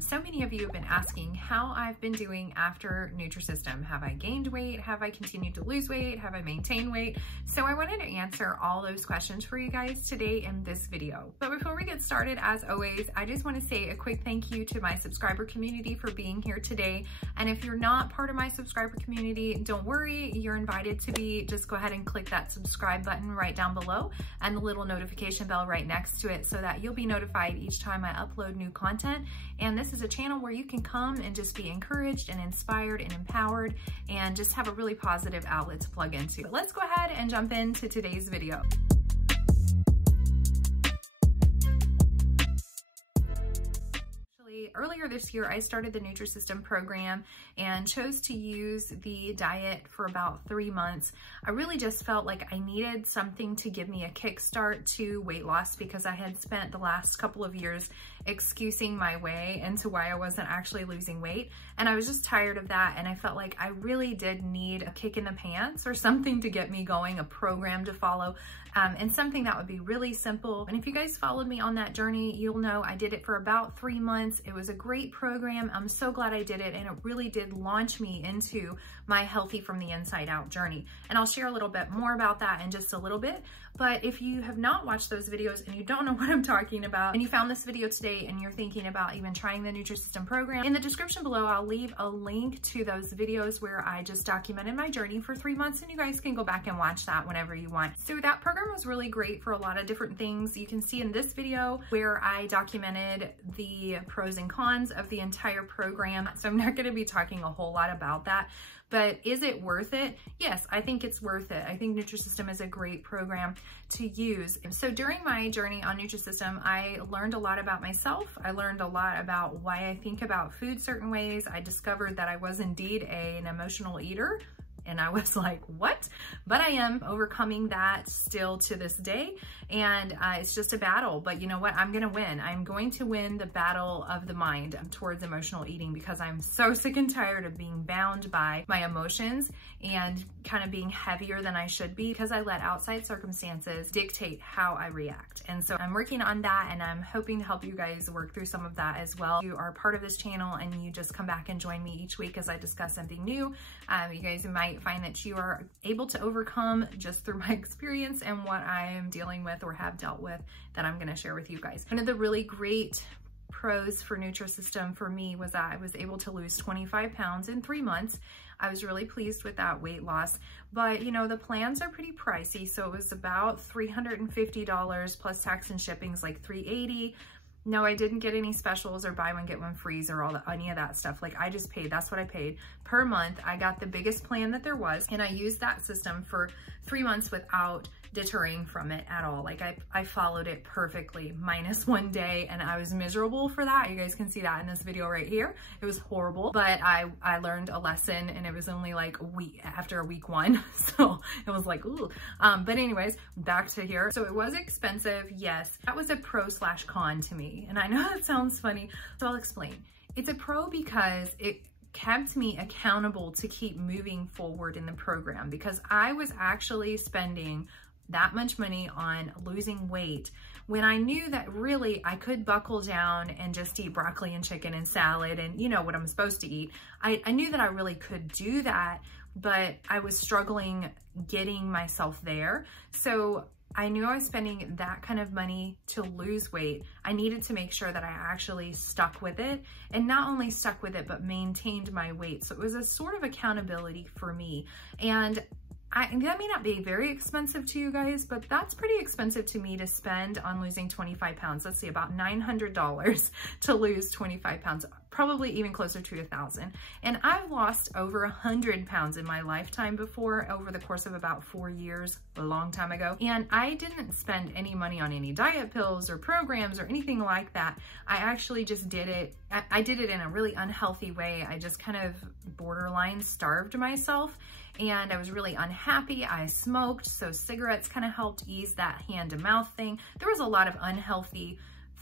So many of you have been asking how I've been doing after Nutrisystem. Have I gained weight? Have I continued to lose weight? Have I maintained weight? So I wanted to answer all those questions for you guys today in this video. But before we get started, as always, I just want to say a quick thank you to my subscriber community for being here today. And if you're not part of my subscriber community, don't worry, you're invited to be. Just go ahead and click that subscribe button right down below and the little notification bell right next to it so that you'll be notified each time I upload new content. And this is a channel where you can come and just be encouraged and inspired and empowered and just have a really positive outlet to plug into. But let's go ahead and jump into today's video. Earlier this year, I started the Nutrisystem program and chose to use the diet for about 3 months. I really just felt like I needed something to give me a kickstart to weight loss because I had spent the last couple of years excusing my way into why I wasn't actually losing weight. And I was just tired of that. And I felt like I really did need a kick in the pants or something to get me going, a program to follow, and something that would be really simple. And if you guys followed me on that journey, you'll know I did it for about 3 months. It was a great program. I'm so glad I did it. And it really did launch me into my healthy from the inside out journey. And I'll share a little bit more about that in just a little bit. But if you have not watched those videos and you don't know what I'm talking about, and you found this video today and you're thinking about even trying the Nutrisystem program, in the description below, I'll leave a link to those videos where I just documented my journey for 3 months, and you guys can go back and watch that whenever you want. So that program was really great for a lot of different things. You can see in this video where I documented the pros and cons of the entire program. So I'm not going to be talking a whole lot about that. But is it worth it? Yes, I think it's worth it. I think Nutrisystem is a great program to use. So during my journey on Nutrisystem, I learned a lot about myself. I learned a lot about why I think about food certain ways. I discovered that I was indeed an emotional eater. And I was like, what? But I am overcoming that still to this day. And it's just a battle. But you know what? I'm going to win. I'm going to win the battle of the mind towards emotional eating because I'm so sick and tired of being bound by my emotions and kind of being heavier than I should be because I let outside circumstances dictate how I react. And so I'm working on that, and I'm hoping to help you guys work through some of that as well. You are part of this channel and you just come back and join me each week as I discuss something new. You guys might find that you are able to overcome just through my experience and what I am dealing with or have dealt with that I'm going to share with you guys. One of the really great pros for Nutrisystem for me was that I was able to lose 25 pounds in 3 months. I was really pleased with that weight loss, but you know, the plans are pretty pricey. So it was about $350 plus tax and shipping is like $380. No, I didn't get any specials or buy one, get one freeze or any of that stuff. Like I just paid, that's what I paid per month. I got the biggest plan that there was, and I used that system for 3 months without deterring from it at all. Like I followed it perfectly, minus 1 day, and I was miserable for that. You guys can see that in this video right here. It was horrible, but I learned a lesson, and it was only like a week after week 1. So it was like, ooh. But anyways, back to here. So it was expensive. Yes, that was a pro/con to me. And I know that sounds funny, so I'll explain. It's a pro because it kept me accountable to keep moving forward in the program because I was actually spending that much money on losing weight when I knew that really I could buckle down and just eat broccoli and chicken and salad and you know what I'm supposed to eat. I knew that I really could do that, but I was struggling getting myself there. So I knew I was spending that kind of money to lose weight. I needed to make sure that I actually stuck with it, and not only stuck with it, but maintained my weight. So it was a sort of accountability for me. And that may not be very expensive to you guys, but that's pretty expensive to me to spend on losing 25 pounds. Let's see, about $900 to lose 25 pounds, probably even closer to $1,000. And I've lost over 100 pounds in my lifetime before, over the course of about 4 years, a long time ago. And I didn't spend any money on any diet pills or programs or anything like that. I actually just did it. I did it in a really unhealthy way. I just kind of borderline starved myself. And I was really unhappy. I smoked, so cigarettes kind of helped ease that hand to mouth thing. There was a lot of unhealthy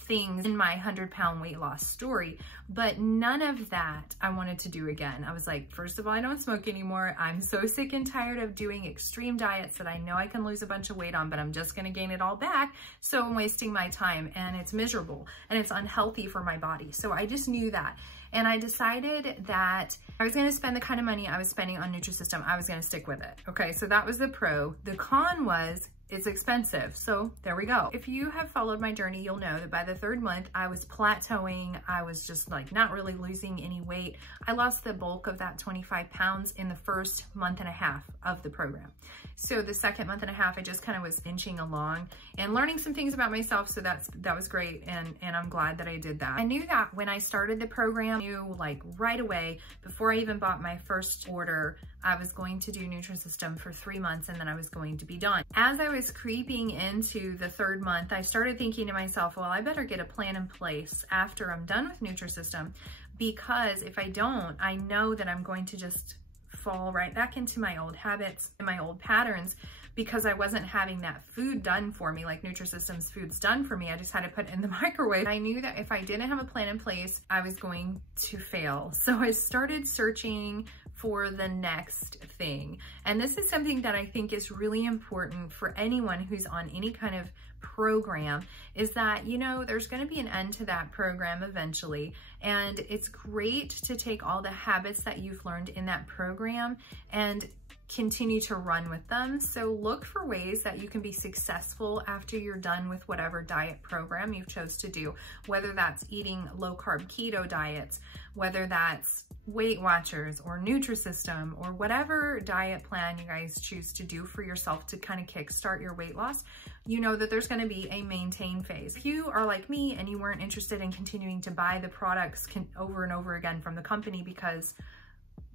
things in my 100-pound weight loss story, but none of that I wanted to do again. I was like, first of all, I don't smoke anymore. I'm so sick and tired of doing extreme diets that I know I can lose a bunch of weight on, but I'm just gonna gain it all back. So I'm wasting my time, and it's miserable and it's unhealthy for my body. So I just knew that. And I decided that I was going to spend the kind of money I was spending on Nutrisystem. I was going to stick with it. Okay, so that was the pro. The con was it's expensive. So there we go. If you have followed my journey, you'll know that by the 3rd month, I was plateauing. I was just like not really losing any weight. I lost the bulk of that 25 pounds in the first month and a half of the program. So the second month and a half, I just kind of was inching along and learning some things about myself. So that was great. And I'm glad that I did that. I knew that when I started the program, I knew like right away, before I even bought my first order, I was going to do Nutrisystem for 3 months and then I was going to be done. As I was creeping into the 3rd month, I started thinking to myself, well, I better get a plan in place after I'm done with Nutrisystem, because if I don't, I know that I'm going to just fall right back into my old habits and my old patterns, because I wasn't having that food done for me like Nutrisystem's food's done for me. I just had to put it in the microwave. I knew that if I didn't have a plan in place, I was going to fail. So I started searching for the next thing. And this is something that I think is really important for anyone who's on any kind of program, is that, you know, there's going to be an end to that program eventually. And it's great to take all the habits that you've learned in that program and continue to run with them. So look for ways that you can be successful after you're done with whatever diet program you've chose to do, whether that's eating low carb keto diets, whether that's Weight Watchers or Nutrisystem, or whatever diet plan you guys choose to do for yourself to kind of kickstart your weight loss. You know that there's going to be a maintain phase. If you are like me and you weren't interested in continuing to buy the products over and over again from the company because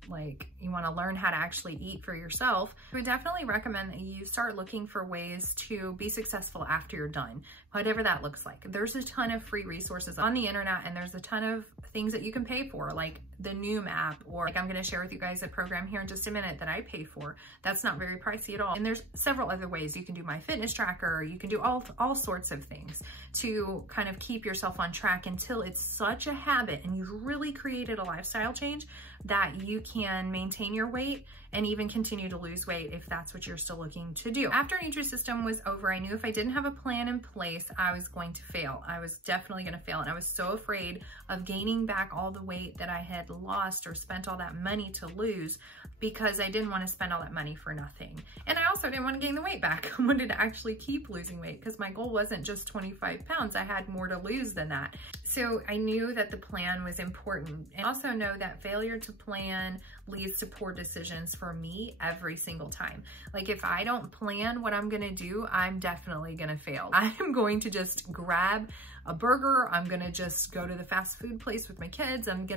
like you want to learn how to actually eat for yourself, I would definitely recommend that you start looking for ways to be successful after you're done, whatever that looks like. There's a ton of free resources on the internet, and there's a ton of things that you can pay for, like the Noom app, or like I'm going to share with you guys a program here in just a minute that I pay for. That's not very pricey at all. And there's several other ways. You can do My Fitness Tracker. You can do all sorts of things to kind of keep yourself on track until it's such a habit and you've really created a lifestyle change that you can maintain your weight and even continue to lose weight if that's what you're still looking to do. After Nutrisystem was over, I knew if I didn't have a plan in place, I was going to fail. I was definitely going to fail. And I was so afraid of gaining back all the weight that I had lost or spent all that money to lose, because I didn't want to spend all that money for nothing. And I also didn't want to gain the weight back. I wanted to actually keep losing weight, because my goal wasn't just 25 pounds. I had more to lose than that. So I knew that the plan was important. And also know that failure to plan leads to poor decisions for me every single time. Like if I don't plan what I'm going to do, I'm definitely going to fail. I'm going to just grab a burger. I'm going to just go to the fast food place with my kids. I'm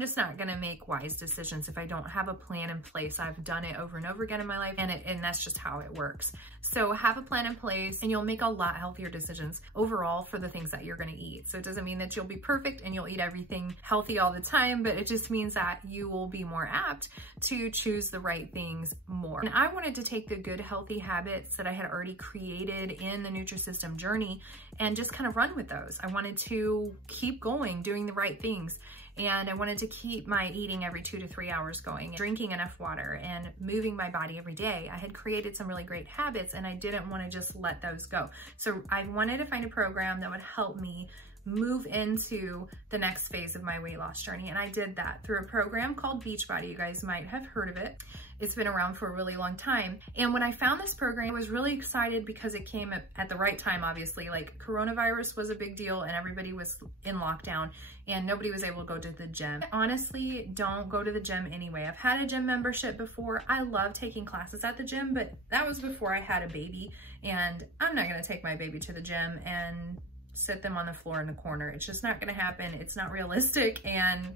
just not going to make wise decisions if I don't have a plan in place. I've done it over and over again in my life, and that's just how it works. So have a plan in place and you'll make a lot healthier decisions overall for the things that you're going to eat. So it doesn't mean that you'll be perfect and you'll eat everything healthy all the time, but it just means that you will be more apt to choose the right things more. And I wanted to take the good, healthy habits that I had already created in the Nutrisystem Journey and just kind of run with those. I wanted to keep going, doing the right things. And I wanted to keep my eating every 2 to 3 hours going, drinking enough water and moving my body every day. I had created some really great habits and I didn't want to just let those go. So I wanted to find a program that would help me move into the next phase of my weight loss journey. And I did that through a program called Beachbody. You guys might have heard of it. It's been around for a really long time. And when I found this program, I was really excited because it came at the right time, obviously. Like coronavirus was a big deal and everybody was in lockdown and nobody was able to go to the gym. Honestly, don't go to the gym anyway. I've had a gym membership before. I love taking classes at the gym, but that was before I had a baby, and I'm not gonna take my baby to the gym and sit them on the floor in the corner. It's just not gonna happen. It's not realistic, and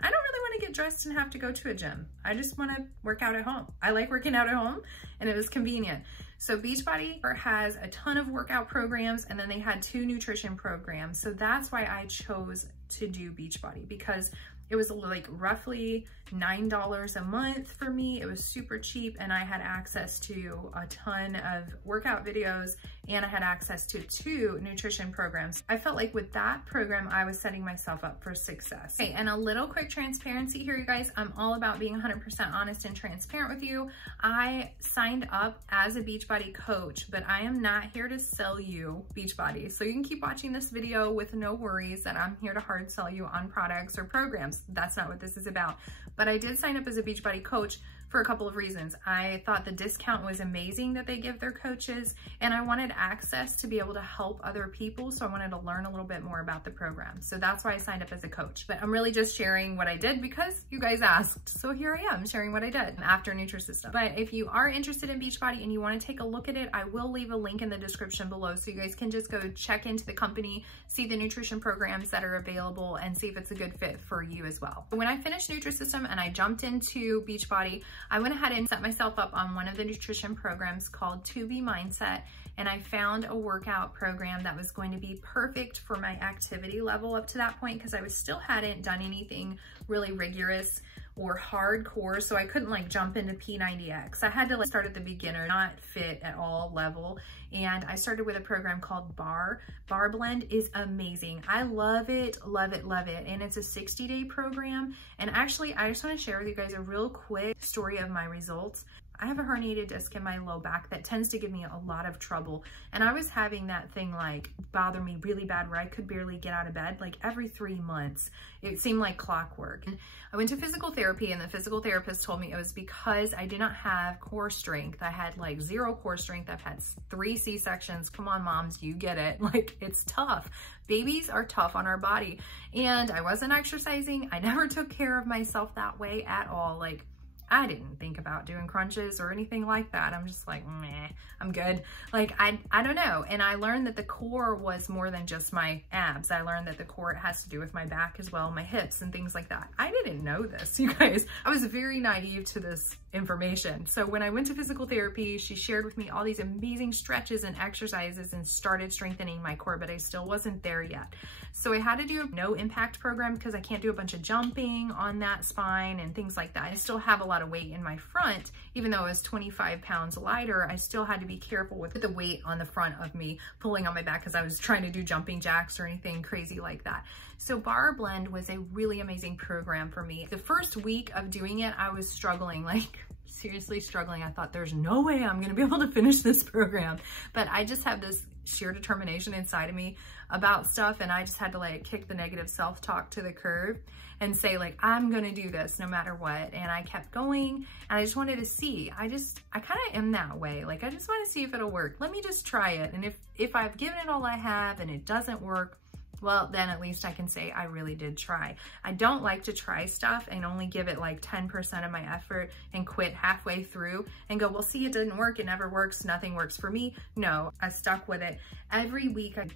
I don't really want to get dressed and have to go to a gym. I just want to work out at home. I like working out at home and it was convenient. So Beachbody has a ton of workout programs, and then they had 2 nutrition programs. So that's why I chose to do Beachbody, because it was like roughly $9 a month for me. It was super cheap and I had access to a ton of workout videos and I had access to 2 nutrition programs. I felt like with that program, I was setting myself up for success. Okay, and a little quick transparency here, you guys. I'm all about being 100% honest and transparent with you. I signed up as a Beachbody coach, but I am not here to sell you Beachbody. So you can keep watching this video with no worries that I'm here to hard sell you on products or programs. That's not what this is about. But I did sign up as a Beachbody coach for a couple of reasons. I thought the discount was amazing that they give their coaches, and I wanted access to be able to help other people. So I wanted to learn a little bit more about the program. So that's why I signed up as a coach. But I'm really just sharing what I did because you guys asked. So here I am sharing what I did after Nutrisystem. But if you are interested in Beachbody and you want to take a look at it, I will leave a link in the description below so you guys can just go check into the company, see the nutrition programs that are available, and see if it's a good fit for you as well. When I finished Nutrisystem and I jumped into Beachbody, I went ahead and set myself up on one of the nutrition programs called 2B Mindset, and I found a workout program that was going to be perfect for my activity level up to that point, because I still hadn't done anything really rigorous or hardcore, so I couldn't like jump into P90X. I had to like start at the beginner, not fit at all level, and I started with a program called Bar. Bar Blend is amazing. I love it, love it, love it, and it's a 60-day program. And actually, I just want to share with you guys a real quick story of my results. I have a herniated disc in my low back that tends to give me a lot of trouble. And I was having that thing like bother me really bad where I could barely get out of bed like every 3 months. It seemed like clockwork. And I went to physical therapy, and the physical therapist told me it was because I did not have core strength. I had like 0 core strength. I've had 3 C-sections. Come on, moms, you get it. Like, it's tough. Babies are tough on our body. And I wasn't exercising. I never took care of myself that way at all. Like, I didn't think about doing crunches or anything like that. I'm just like, meh, I'm good. Like, I don't know. And I learned that the core was more than just my abs. I learned that the core has to do with my back as well, my hips and things like that. I didn't know this, you guys. I was very naive to this information. So when I went to physical therapy, she shared with me all these amazing stretches and exercises and started strengthening my core, but I still wasn't there yet. So I had to do a no impact program because I can't do a bunch of jumping on that spine and things like that. I still have a lot of weight in my front. Even though I was 25 pounds lighter, I still had to be careful with the weight on the front of me pulling on my back because I was trying to do jumping jacks or anything crazy like that. So Bar Blend was a really amazing program for me. The first week of doing it, I was struggling, like seriously struggling. I thought there's no way I'm gonna be able to finish this program. But I just have this sheer determination inside of me about stuff, and I just had to like kick the negative self-talk to the curb and say like, I'm gonna do this no matter what. And I kept going, and I just wanted to see. I kind of am that way. Like, I just want to see if it'll work. Let me just try it. And if I've given it all I have and it doesn't work, well, then at least I can say I really did try. I don't like to try stuff and only give it like 10% of my effort and quit halfway through and go, well, see, it didn't work. It never works. Nothing works for me. No, I stuck with it. Every week I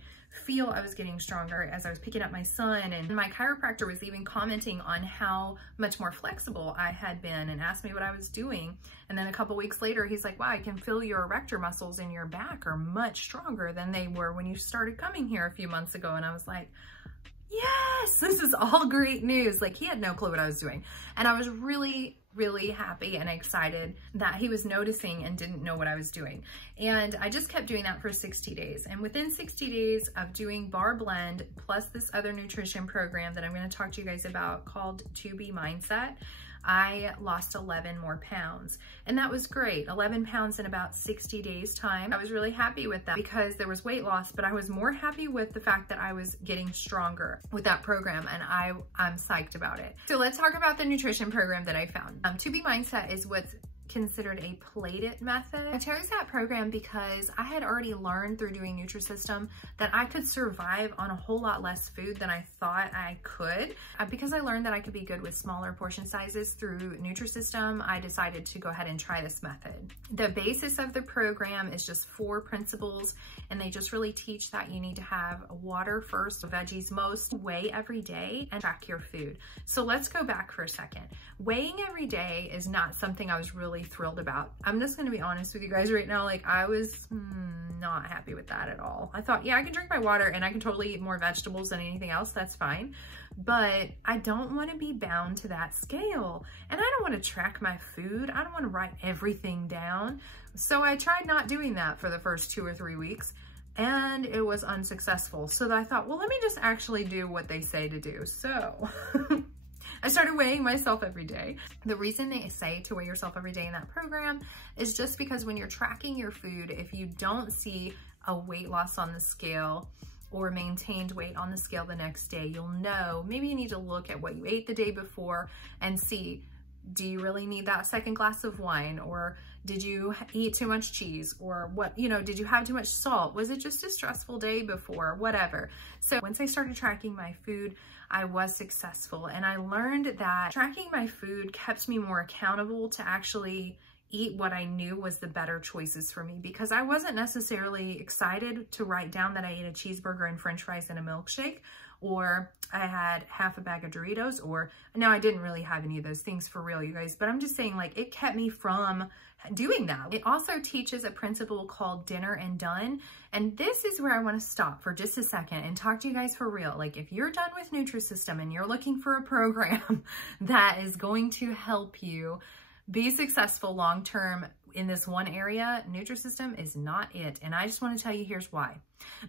feel I was getting stronger as I was picking up my son, and my chiropractor was even commenting on how much more flexible I had been and asked me what I was doing. And then a couple weeks later, he's like, wow, I can feel your erector muscles in your back are much stronger than they were when you started coming here a few months ago. And I was like, yes, this is all great news. Like, he had no clue what I was doing. And I was really happy and excited that he was noticing and didn't know what I was doing. And I just kept doing that for 60 days. And within 60 days of doing Bar Blend plus this other nutrition program that I'm going to talk to you guys about called 2B Mindset, I lost 11 more pounds. And that was great. 11 pounds in about 60 days time. I was really happy with that because there was weight loss, but I was more happy with the fact that I was getting stronger with that program, and I'm psyched about it. So let's talk about the nutrition program that I found. 2B Mindset is what's considered a plated method. I chose that program because I had already learned through doing Nutrisystem that I could survive on a whole lot less food than I thought I could. Because I learned that I could be good with smaller portion sizes through Nutrisystem, I decided to go ahead and try this method. The basis of the program is just 4 principles, and they just really teach that you need to have water first, veggies most, weigh every day, and track your food. So let's go back for a second. Weighing every day is not something I was really really thrilled about. I'm just gonna be honest with you guys right now, like I was not happy with that at all. I thought, yeah, I can drink my water and I can totally eat more vegetables than anything else, that's fine. But I don't want to be bound to that scale. And I don't want to track my food. I don't want to write everything down. So I tried not doing that for the first 2 or 3 weeks, and it was unsuccessful. So I thought, well, let me just actually do what they say to do. So I started weighing myself every day. The reason they say to weigh yourself every day in that program is just because when you're tracking your food, if you don't see a weight loss on the scale or maintained weight on the scale the next day, you'll know maybe you need to look at what you ate the day before and see, do you really need that second glass of wine? Or did you eat too much cheese? Or what, you know, did you have too much salt? Was it just a stressful day before? Whatever. So once I started tracking my food, I was successful. And I learned that tracking my food kept me more accountable to actually eat what I knew was the better choices for me, because I wasn't necessarily excited to write down that I ate a cheeseburger and french fries and a milkshake, or I had half a bag of Doritos, or no, I didn't really have any of those things for real, you guys, but I'm just saying, like, it kept me from doing that. It also teaches a principle called dinner and done. And this is where I want to stop for just a second and talk to you guys for real. Like, if you're done with Nutrisystem and you're looking for a program that is going to help you be successful long-term in this one area, Nutrisystem is not it. And I just want to tell you, here's why.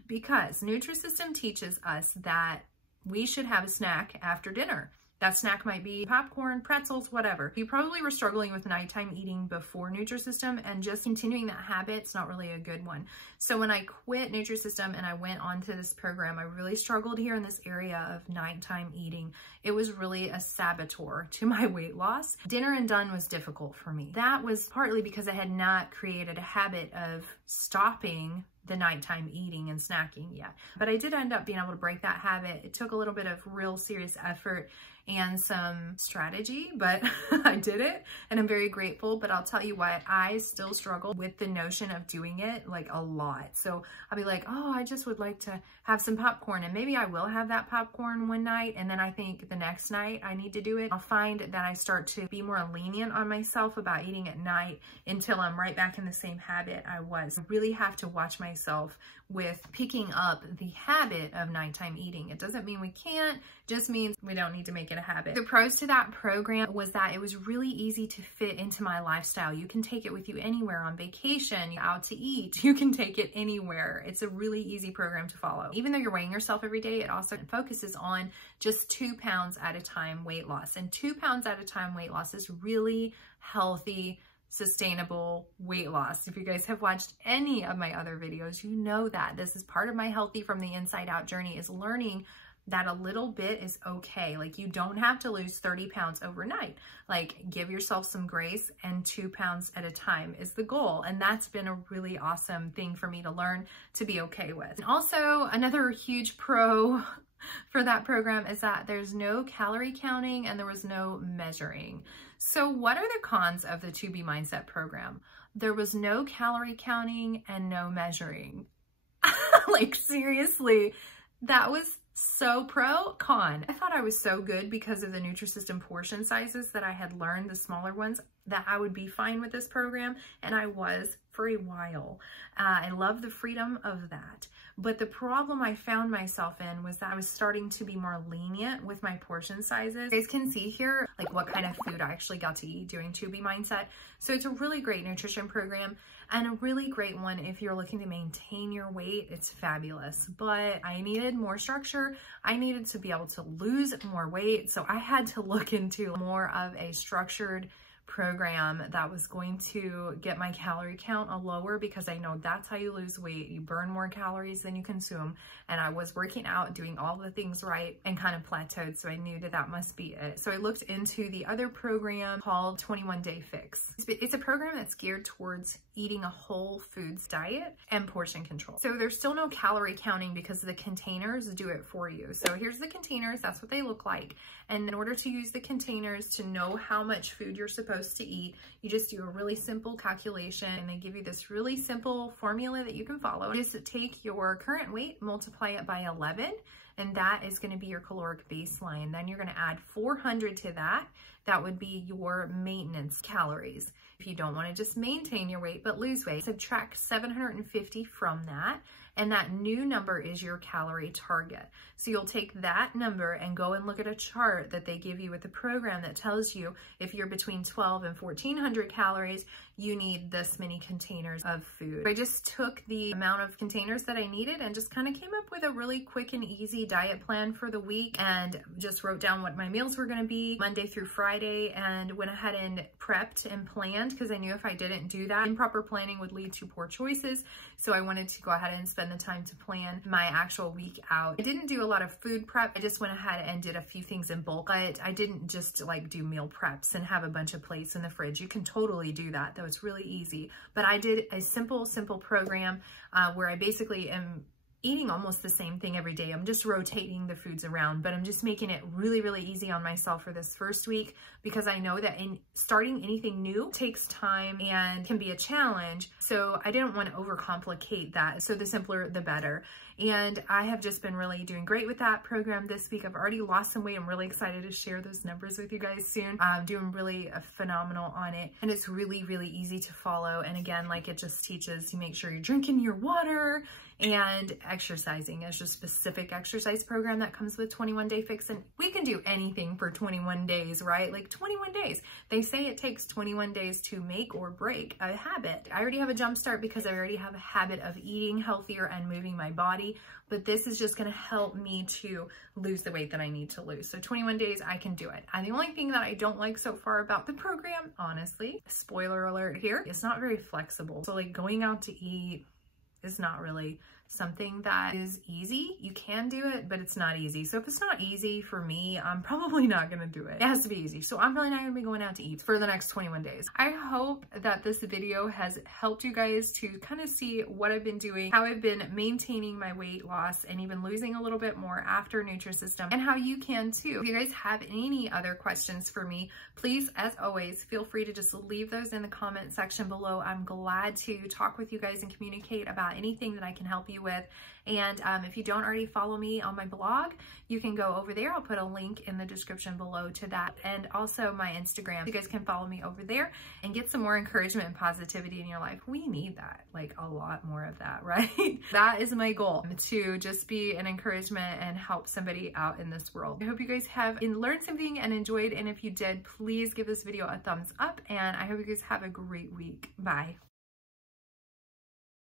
Because Nutrisystem teaches us that we should have a snack after dinner. That snack might be popcorn, pretzels, whatever. You probably were struggling with nighttime eating before Nutrisystem, and just continuing that habit, it's not really a good one. So when I quit Nutrisystem and I went on to this program, I really struggled here in this area of nighttime eating. It was really a saboteur to my weight loss. Dinner and done was difficult for me. That was partly because I had not created a habit of stopping the nighttime eating and snacking yet. But I did end up being able to break that habit. It took a little bit of real serious effort and some strategy, but I did it, and I'm very grateful. But I'll tell you what, I still struggle with the notion of doing it like a lot. So I'll be like, oh, I just would like to have some popcorn, and maybe I will have that popcorn one night, and then I think the next night I need to do it. I'll find that I start to be more lenient on myself about eating at night until I'm right back in the same habit I was. I really have to watch myself with picking up the habit of nighttime eating. It doesn't mean we can't, just means we don't need to make it a habit. The pros to that program was that it was really easy to fit into my lifestyle. You can take it with you anywhere, on vacation, out to eat. You can take it anywhere. It's a really easy program to follow. Even though you're weighing yourself every day, it also focuses on just 2 pounds at a time weight loss. And 2 pounds at a time weight loss is really healthy, sustainable weight loss. If you guys have watched any of my other videos, you know that this is part of my healthy from the inside out journey, is learning that a little bit is okay. Like, you don't have to lose 30 pounds overnight. Like, give yourself some grace, and 2 pounds at a time is the goal. And that's been a really awesome thing for me to learn to be okay with. And also, another huge pro for that program is that there's no calorie counting and there was no measuring. So what are the cons of the 2B Mindset program? There was no calorie counting and no measuring. Like, seriously, that was so con. I thought I was so good because of the Nutrisystem portion sizes that I had learned, the smaller ones, that I would be fine with this program, and I was for a while. I love the freedom of that. But the problem I found myself in was that I was starting to be more lenient with my portion sizes. You guys can see here, like, what kind of food I actually got to eat during 2B Mindset. So it's a really great nutrition program, and a really great one if you're looking to maintain your weight. It's fabulous. But I needed more structure. I needed to be able to lose more weight. So I had to look into more of a structured program that was going to get my calorie count lower, because I know that's how you lose weight. You burn more calories than you consume. And I was working out, doing all the things right, and kind of plateaued. So I knew that that must be it. So I looked into the other program called 21 Day Fix. It's a program that's geared towards eating a whole foods diet and portion control. So there's still no calorie counting because the containers do it for you. So here's the containers, that's what they look like. And in order to use the containers to know how much food you're supposed to eat, you just do a really simple calculation, and they give you this really simple formula that you can follow. Just take your current weight, multiply it by 11, and that is going to be your caloric baseline. Then you're going to add 400 to that. That would be your maintenance calories. If you don't want to just maintain your weight but lose weight, subtract 750 from that, and that new number is your calorie target. So you'll take that number and go and look at a chart that they give you with the program that tells you if you're between 12 and 1400 calories, you need this many containers of food. I just took the amount of containers that I needed and just kind of came up with a really quick and easy diet plan for the week, and just wrote down what my meals were going to be Monday through Friday, and went ahead and prepped and planned, because I knew if I didn't do that, improper planning would lead to poor choices. So I wanted to go ahead and spend the time to plan my actual week out. I didn't do a lot of food prep. I just went ahead and did a few things in bulk, but I didn't just like do meal preps and have a bunch of plates in the fridge. You can totally do that, though. It's really easy. But I did a simple program where I basically am eating almost the same thing every day. I'm just rotating the foods around, but I'm just making it really, really easy on myself for this first week, because I know that in starting anything new takes time and can be a challenge. So I didn't want to overcomplicate that. So the simpler, the better. And I have just been really doing great with that program this week. I've already lost some weight. I'm really excited to share those numbers with you guys soon. I'm doing really phenomenal on it. And it's really, really easy to follow. And again, like, it just teaches to make sure you're drinking your water and exercising. It's just a specific exercise program that comes with 21 Day Fix. And we can do anything for 21 days, right? Like 21 days. They say it takes 21 days to make or break a habit. I already have a jump start because I already have a habit of eating healthier and moving my body. But this is just going to help me to lose the weight that I need to lose. So 21 days, I can do it. And the only thing that I don't like so far about the program, honestly, spoiler alert here, it's not very flexible. So like going out to eat is not really something that is easy. You can do it, but it's not easy. So if it's not easy for me, I'm probably not going to do it. It has to be easy. So I'm probably not going to be going out to eat for the next 21 days. I hope that this video has helped you guys to kind of see what I've been doing, how I've been maintaining my weight loss and even losing a little bit more after Nutrisystem, and how you can too. If you guys have any other questions for me, please, as always, feel free to just leave those in the comment section below. I'm glad to talk with you guys and communicate about anything that I can help you with. And if you don't already follow me on my blog, you can go over there. I'll put a link in the description below to that, and also my Instagram. You guys can follow me over there and get some more encouragement and positivity in your life. We need that, like a lot more of that, right? That is my goal, to just be an encouragement and help somebody out in this world. I hope you guys have learned something and enjoyed, and if you did, please give this video a thumbs up, and I hope you guys have a great week. Bye.